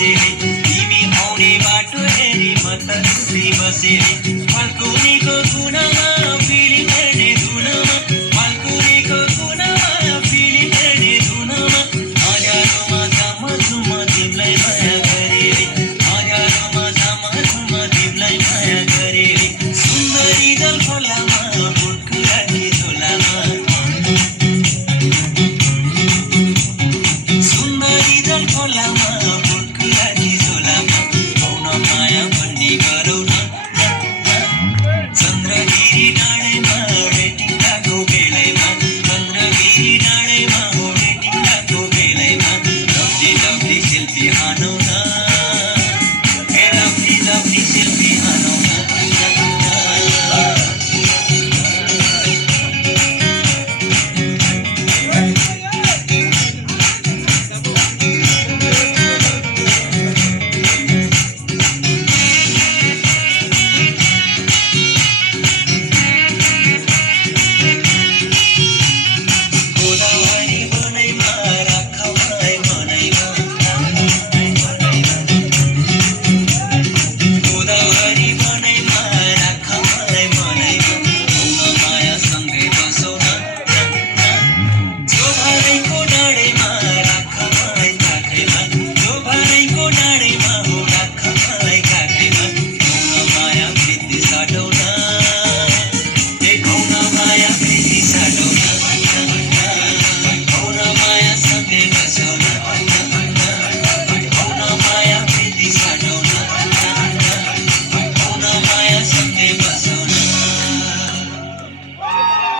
तिमी आउने बाटो हेरी म तर्सी बसेँ फल्कुनीको कुनामा फिल्म हेर्ने धुनमा फल्कुनीको कुनामा फिल्म हेर्ने धुनमा हजारौँमा झम झुम तिमीलाई माया गरेँ हजारौँमा झम झुम तिमीलाई माया गरेँ सुन्दरी जल खोलामा बुटको राखी झोलामा सुन्दरी जल खोलामा behind